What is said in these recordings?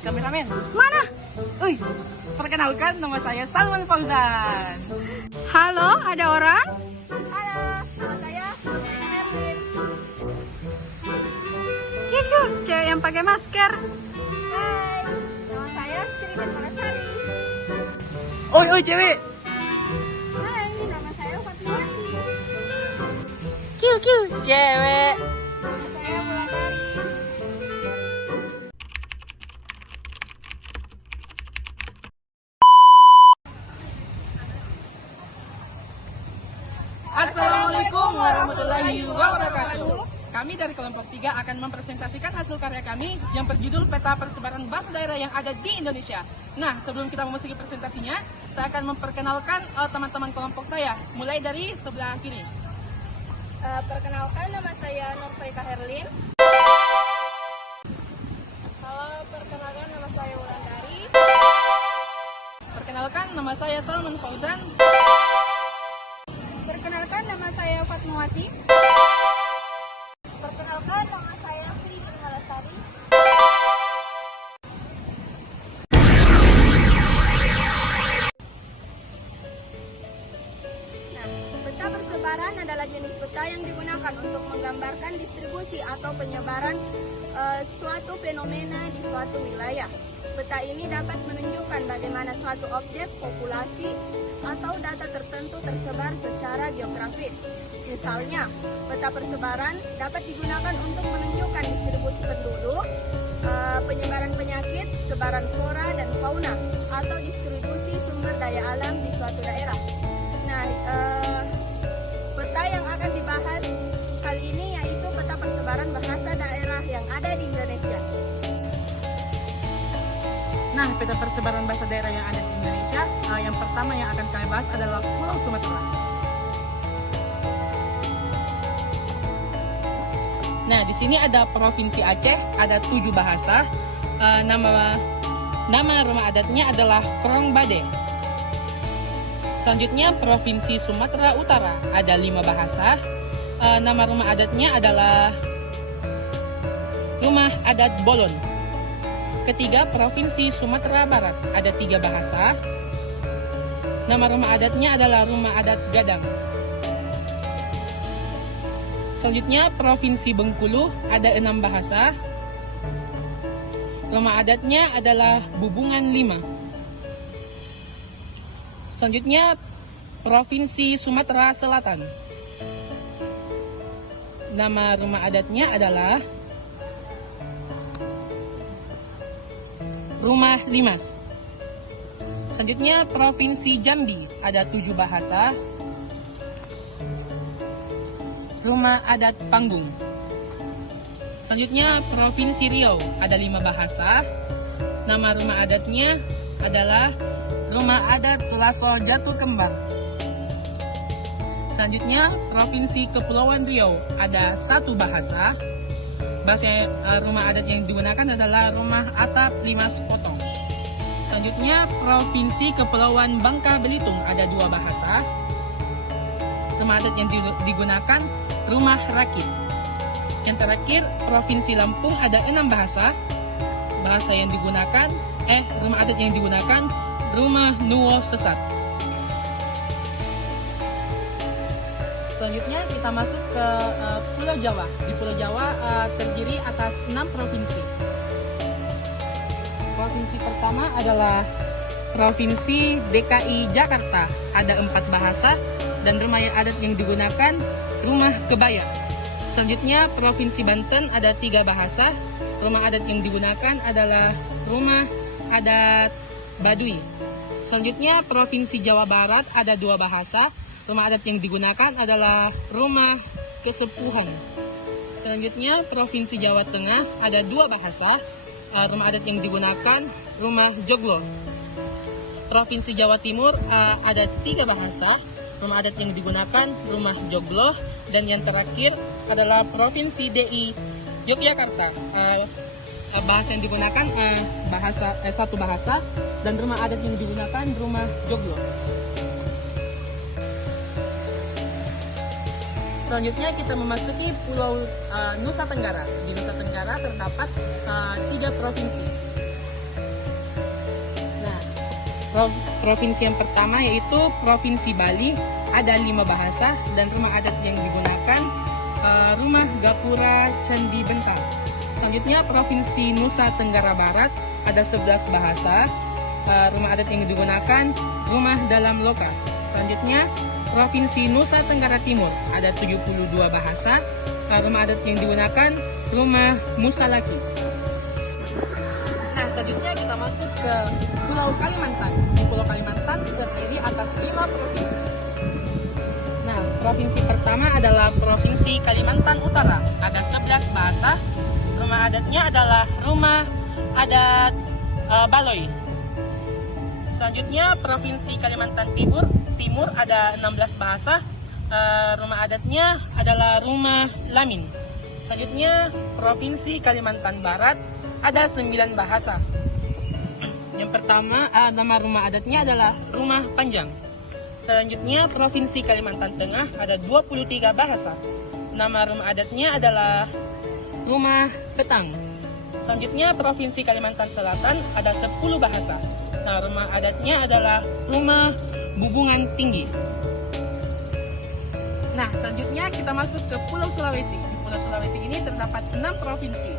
kameramen. Mana? Oi, perkenalkan nama saya Salman Fauzan. Halo, ada orang? Halo, nama saya Herlin. Itu cewek yang pakai masker. Hai, nama saya Sri Desmanasari. Oi, cewek. Hai, nama saya Fatmawati. Kiu, cewek. Nama saya Wulandari. Assalamualaikum warahmatullahi wabarakatuh. Kami dari kelompok 3 akan mempresentasikan hasil karya kami yang berjudul Peta Persebaran Bahasa Daerah yang ada di Indonesia. Nah, sebelum kita memasuki presentasinya, saya akan memperkenalkan teman-teman kelompok saya, mulai dari sebelah kiri. Perkenalkan, nama saya Nurfaika Herlin. Halo, perkenalkan nama saya Wulandari. Perkenalkan, nama saya Salman Fauzan. Perkenalkan, nama saya Fatmawati. Perkenalkan, nama saya Sri Desmanasari. Peta persebaran adalah jenis peta yang digunakan untuk menggambarkan distribusi atau penyebaran suatu fenomena di suatu wilayah. Peta ini dapat menunjukkan bagaimana suatu objek, populasi, atau data tertentu tersebar secara geografis. Misalnya, peta persebaran dapat digunakan untuk menunjukkan distribusi penduduk, penyebaran penyakit, sebaran flora dan fauna, atau distribusi sumber daya alam di suatu daerah. Nah, peta yang akan dibahas kali ini yaitu peta persebaran bahasa daerah yang ada di Indonesia. Nah, peta persebaran bahasa daerah yang ada di Indonesia, yang pertama yang akan kami bahas adalah Pulau Sumatera. Nah, di sini ada Provinsi Aceh, ada 7 bahasa. Nama rumah adatnya adalah Prongbade. Selanjutnya Provinsi Sumatera Utara, ada 5 bahasa. Nama rumah adatnya adalah Rumah Adat Bolon. Ketiga, Provinsi Sumatera Barat, ada 3 bahasa. Nama rumah adatnya adalah Rumah Adat Gadang. Selanjutnya, Provinsi Bengkulu, ada 6 bahasa. Rumah adatnya adalah Bubungan 5. Selanjutnya, Provinsi Sumatera Selatan. Nama rumah adatnya adalah Rumah Limas. Selanjutnya Provinsi Jambi, ada 7 bahasa. Rumah Adat Panggung. Selanjutnya Provinsi Riau, ada 5 bahasa. Nama rumah adatnya adalah Rumah Adat Selaso Jatuh Kembang. Selanjutnya Provinsi Kepulauan Riau, ada 1 bahasa. Bahasa rumah adat yang digunakan adalah Rumah Atap 5 Sepotong. Selanjutnya Provinsi Kepulauan Bangka Belitung, ada 2 bahasa. Rumah adat yang digunakan Rumah Rakit. Yang terakhir Provinsi Lampung, ada 6 bahasa. Bahasa yang digunakan rumah adat yang digunakan Rumah Nuwo Sesat. Selanjutnya kita masuk ke Pulau Jawa. Di Pulau Jawa terdiri atas 6 provinsi. Provinsi pertama adalah Provinsi DKI Jakarta, ada 4 bahasa dan rumah adat yang digunakan Rumah Kebaya. Selanjutnya Provinsi Banten, ada 3 bahasa. Rumah adat yang digunakan adalah Rumah Adat Baduy. Selanjutnya Provinsi Jawa Barat, ada 2 bahasa. Rumah adat yang digunakan adalah Rumah Kesepuhan. Selanjutnya Provinsi Jawa Tengah, ada 2 bahasa. Rumah adat yang digunakan Rumah Joglo. Provinsi Jawa Timur ada 3 bahasa. Rumah adat yang digunakan Rumah Joglo. Dan yang terakhir adalah Provinsi DI Yogyakarta. Bahasa yang digunakan satu bahasa dan rumah adat yang digunakan Rumah Joglo. Selanjutnya kita memasuki Pulau Nusa Tenggara. Di Nusa Tenggara terdapat 3 provinsi. Provinsi yang pertama yaitu Provinsi Bali, ada 5 bahasa dan rumah adat yang digunakan rumah Gapura Candi Bentang. Selanjutnya Provinsi Nusa Tenggara Barat, ada 11 bahasa, rumah adat yang digunakan rumah dalam loka. Selanjutnya Provinsi Nusa Tenggara Timur, ada 72 bahasa, rumah adat yang digunakan rumah Musalaki. Nah, selanjutnya kita masuk ke Pulau Kalimantan. Pulau Kalimantan terdiri atas 5 provinsi. Nah, provinsi pertama adalah Provinsi Kalimantan Utara. Ada 11 bahasa. Rumah adatnya adalah rumah adat Baloi. Selanjutnya Provinsi Kalimantan Timur ada 16 bahasa. Rumah adatnya adalah rumah Lamin. Selanjutnya Provinsi Kalimantan Barat ada 9 bahasa. Yang pertama, nama rumah adatnya adalah Rumah Panjang. Selanjutnya Provinsi Kalimantan Tengah ada 23 bahasa. Nama rumah adatnya adalah Rumah Petang. Selanjutnya Provinsi Kalimantan Selatan ada 10 bahasa. Nah, rumah adatnya adalah Rumah Bubungan Tinggi. Nah, selanjutnya kita masuk ke Pulau Sulawesi. Di Pulau Sulawesi ini terdapat 6 provinsi.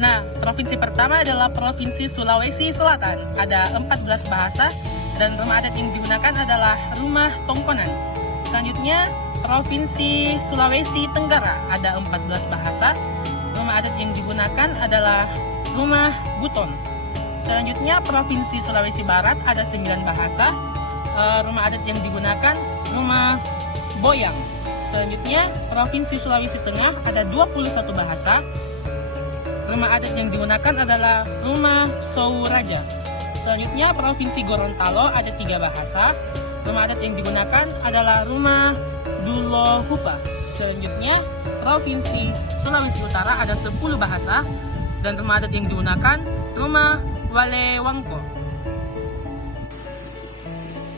Nah, provinsi pertama adalah Provinsi Sulawesi Selatan. Ada 14 bahasa dan rumah adat yang digunakan adalah Rumah Tongkonan. Selanjutnya, Provinsi Sulawesi Tenggara ada 14 bahasa. Rumah adat yang digunakan adalah Rumah Buton. Selanjutnya, Provinsi Sulawesi Barat ada 9 bahasa. Rumah adat yang digunakan Rumah Boyang. Selanjutnya, Provinsi Sulawesi Tengah ada 21 bahasa. Rumah adat yang digunakan adalah Rumah Souraja. Selanjutnya Provinsi Gorontalo ada 3 bahasa. Rumah adat yang digunakan adalah Rumah Dulohupa. Selanjutnya Provinsi Sulawesi Utara ada 10 bahasa dan rumah adat yang digunakan Rumah Walewangko.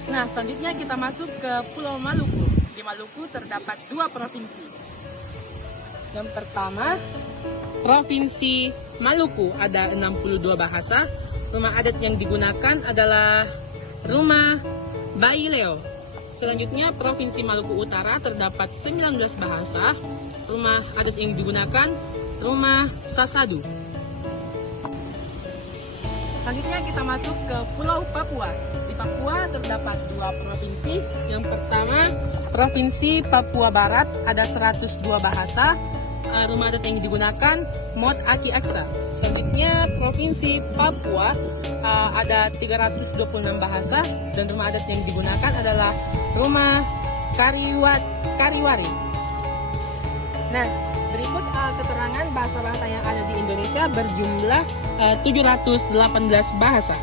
Nah, selanjutnya kita masuk ke Pulau Maluku. Di Maluku terdapat 2 provinsi. Yang pertama, Provinsi Maluku ada 62 bahasa. Rumah adat yang digunakan adalah Rumah Baileo. Selanjutnya Provinsi Maluku Utara terdapat 19 bahasa. Rumah adat yang digunakan Rumah Sasadu. Selanjutnya kita masuk ke Pulau Papua. Di Papua terdapat 2 provinsi. Yang pertama, Provinsi Papua Barat ada 102 bahasa. Rumah adat yang digunakan Mot Aki Aksa. Selanjutnya Provinsi Papua ada 326 bahasa dan rumah adat yang digunakan adalah Rumah Kariwari. Nah, berikut keterangan bahasa-bahasa yang ada di Indonesia berjumlah 718 bahasa.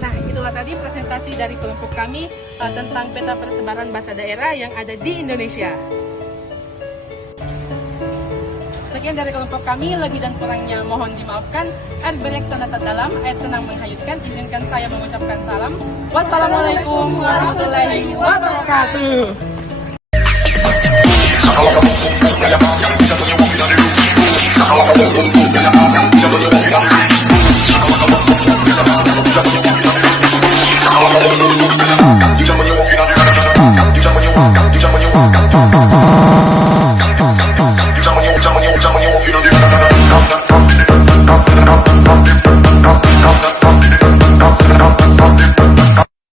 Nah, itulah tadi presentasi dari kelompok kami tentang peta persebaran bahasa daerah yang ada di Indonesia. Sekian dari kelompok kami, lebih dan kurangnya mohon dimaafkan. Air banyak tanda dalam, air tenang menghanyutkan. Izinkan saya mengucapkan salam. Wassalamualaikum warahmatullahi wabarakatuh. You jump when you walk, you know you gotta.